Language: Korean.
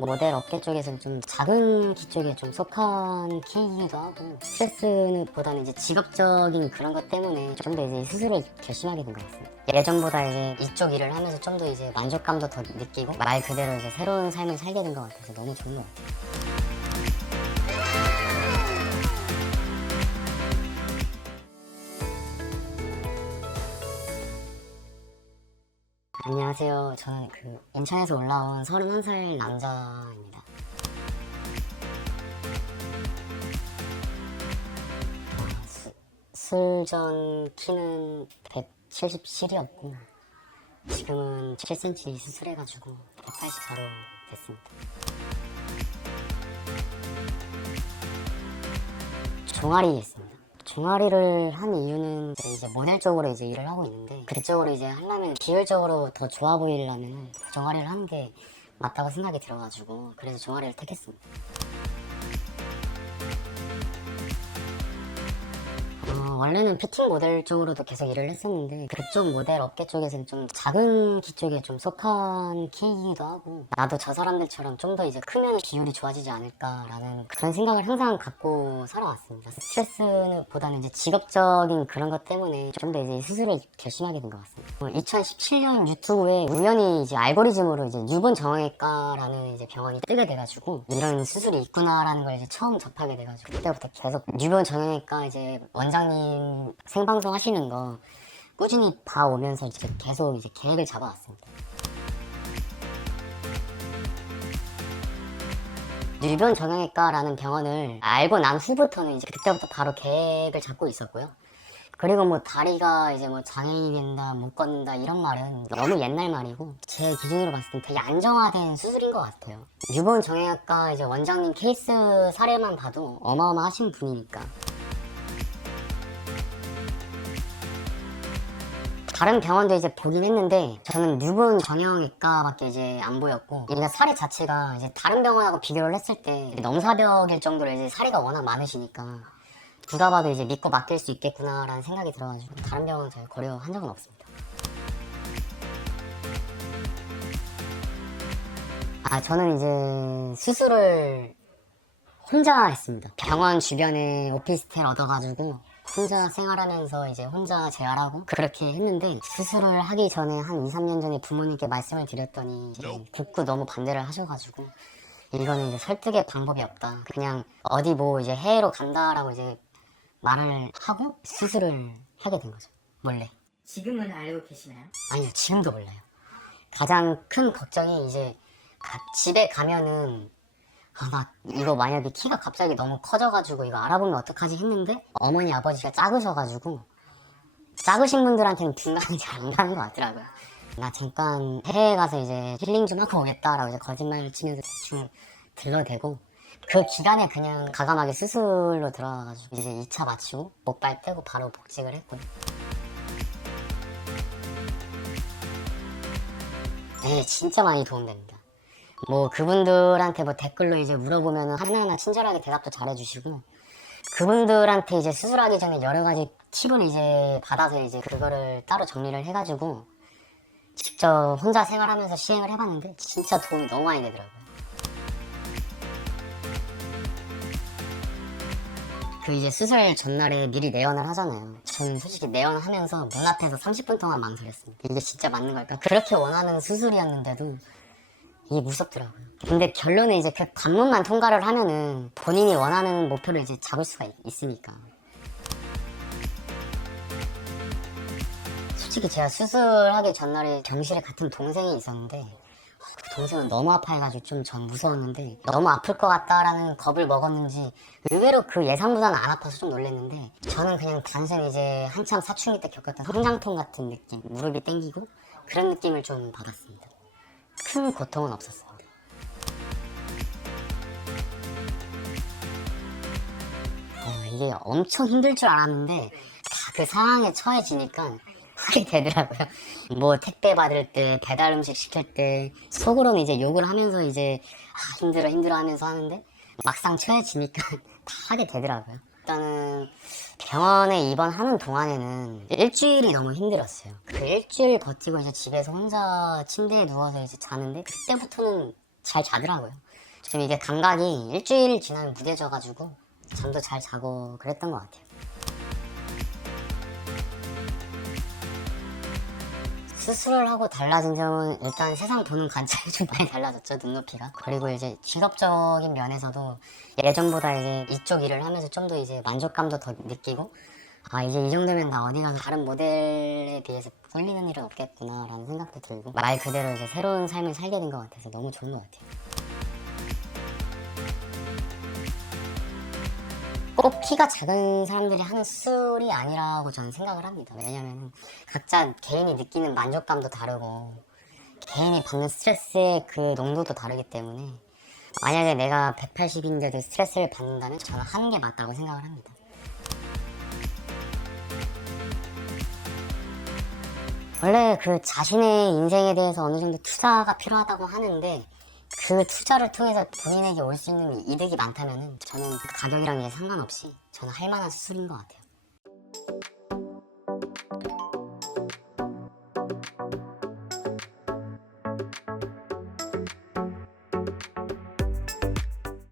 모델 업계 쪽에서는 좀 작은 키 쪽에 좀 속한 키이기도 하고, 스트레스보다는 이제 직업적인 그런 것 때문에 좀 더 이제 스스로 결심하게 된 것 같습니다. 예전보다 이제 이쪽 일을 하면서 좀 더 이제 만족감도 더 느끼고, 말 그대로 이제 새로운 삶을 살게 된 것 같아서 너무 좋은 것 같아요. 안녕하세요. 저는 인천에서 올라온 31살 남자입니다. 술전 키는 177이었고 지금은 7cm 수술해가지고 184로 됐습니다. 종아리 있습니다. 종아리를 한 이유는 이제 모델 쪽으로 이제 일을 하고 있는데, 그쪽으로 이제 하려면 비율적으로 더 좋아 보이려면 종아리를 하는 게 맞다고 생각이 들어가지고 그래서 종아리를 택했습니다. 원래는 피팅 모델 쪽으로도 계속 일을 했었는데, 그쪽 모델 업계 쪽에서는 좀 작은 키 쪽에 좀 속한 키이기도 하고, 나도 저 사람들처럼 좀 더 이제 크면 비율이 좋아지지 않을까라는 그런 생각을 항상 갖고 살아왔습니다. 스트레스보다는 이제 직업적인 그런 것 때문에 좀 더 이제 스스로 결심하게 된 것 같습니다. 2017년 유튜브에 우연히 이제 알고리즘으로 이제 뉴본 정형외과라는 이제 병원이 뜨게 돼가지고 이런 수술이 있구나라는 걸 이제 처음 접하게 돼가지고, 그때부터 계속 뉴본 정형외과 이제 원장님 생방송 하시는 거 꾸준히 봐오면서 이제 계속 이제 계획을 잡아왔습니다. 뉴본 정형외과라는 병원을 알고 난 후부터는 이제 그때부터 바로 계획을 잡고 있었고요. 그리고 뭐 다리가 이제 뭐 장애인이 된다, 못 걷는다 이런 말은 너무 옛날 말이고, 제 기준으로 봤을 때 되게 안정화된 수술인 것 같아요. 뉴본 정형외과 이제 원장님 케이스 사례만 봐도 어마어마하신 분이니까. 다른 병원도 이제 보긴 했는데 저는 뉴본 정형외과밖에 이제 안 보였고, 얘가 사례 자체가 이제 다른 병원하고 비교를 했을 때 넘사벽일 정도로 이제 사례가 워낙 많으시니까 누가 봐도 이제 믿고 맡길 수 있겠구나라는 생각이 들어가지고 다른 병원 잘 고려한 적은 없습니다. 저는 이제 수술을 혼자 했습니다. 병원 주변에 오피스텔 얻어가지고 혼자 생활하면서 이제 혼자 재활하고 그렇게 했는데, 수술을 하기 전에 한 2, 3년 전에 부모님께 말씀을 드렸더니 굳고 너무 반대를 하셔가지고, 이거는 이제 설득의 방법이 없다, 그냥 어디 뭐 이제 해외로 간다라고 이제 말을 하고 수술을 하게 된 거죠, 몰래. 지금은 알고 계시나요? 아니요, 지금도 몰라요. 가장 큰 걱정이 이제 집에 가면은 나 이거 만약에 키가 갑자기 너무 커져가지고 이거 알아보면 어떡하지 했는데, 어머니 아버지가 작으셔가지고 작으신 분들한테는 분간이 잘 안 가는 것 같더라고요. 나 잠깐 해외 가서 이제 힐링 좀 하고 오겠다라고 이제 거짓말을 치면서 대충 들러대고, 그 기간에 그냥 과감하게 수술로 들어가가지고 이제 2차 마치고 목발 떼고 바로 복직을 했고요. 네, 진짜 많이 도움됩니다. 뭐 그분들한테 뭐 댓글로 이제 물어보면 하나하나 친절하게 대답도 잘해주시고, 그분들한테 이제 수술하기 전에 여러 가지 팁을 이제 받아서 이제 그거를 따로 정리를 해가지고 직접 혼자 생활하면서 시행을 해봤는데 진짜 도움이 너무 많이 되더라고요. 그 이제 수술 전날에 미리 내원을 하잖아요. 저는 솔직히 내원을 하면서 문 앞에서 30분 동안 망설였습니다. 이게 진짜 맞는 걸까? 그렇게 원하는 수술이었는데도 이게 무섭더라고요. 근데 결론은 이제 그 관문만 통과를 하면은 본인이 원하는 목표를 이제 잡을 수가 있으니까. 솔직히 제가 수술하기 전날에 병실에 같은 동생이 있었는데, 그 동생은 너무 아파해가지고 좀 전 무서웠는데, 너무 아플 것 같다라는 겁을 먹었는지 의외로 그 예상보다는 안 아파서 좀 놀랐는데, 저는 그냥 단순히 이제 한참 사춘기 때 겪었던 성장통 같은 느낌, 무릎이 땡기고 그런 느낌을 좀 받았습니다. 큰 고통은 없었습니다. 이게 엄청 힘들 줄 알았는데 다 그 상황에 처해지니까 하게 되더라고요. 뭐 택배 받을 때, 배달 음식 시킬 때 속으로는 이제 욕을 하면서 이제 힘들어 하면서 하는데 막상 처해지니까 다 하게 되더라고요. 일단은 병원에 입원하는 동안에는 일주일이 너무 힘들었어요. 그 일주일 버티고 이제 집에서 혼자 침대에 누워서 이제 자는데, 그때부터는 잘 자더라고요. 좀 이게 감각이 일주일 지나면 무뎌져가지고 잠도 잘 자고 그랬던 것 같아요. 수술을 하고 달라진 점은 일단 세상 보는 관점이 좀 많이 달라졌죠, 눈높이가. 그리고 이제 직업적인 면에서도 예전보다 이제 이쪽 일을 하면서 좀 더 이제 만족감도 더 느끼고, 아, 이제 이 정도면 나 어디 가서 다른 모델에 비해서 쏠리는 일은 없겠구나 라는 생각도 들고, 말 그대로 이제 새로운 삶을 살게 된 것 같아서 너무 좋은 것 같아요. 꼭 키가 작은 사람들이 하는 수술이 아니라고 저는 생각을 합니다. 왜냐면 각자 개인이 느끼는 만족감도 다르고 개인이 받는 스트레스의 그 농도도 다르기 때문에 만약에 내가 180인데도 스트레스를 받는다면 저는 하는 게 맞다고 생각을 합니다. 원래 그 자신의 인생에 대해서 어느 정도 투자가 필요하다고 하는데 그 투자를 통해서 본인에게 올 수 있는 이득이 많다면 저는 그 가격이랑 이제 상관없이 저는 할 만한 수술인 것 같아요.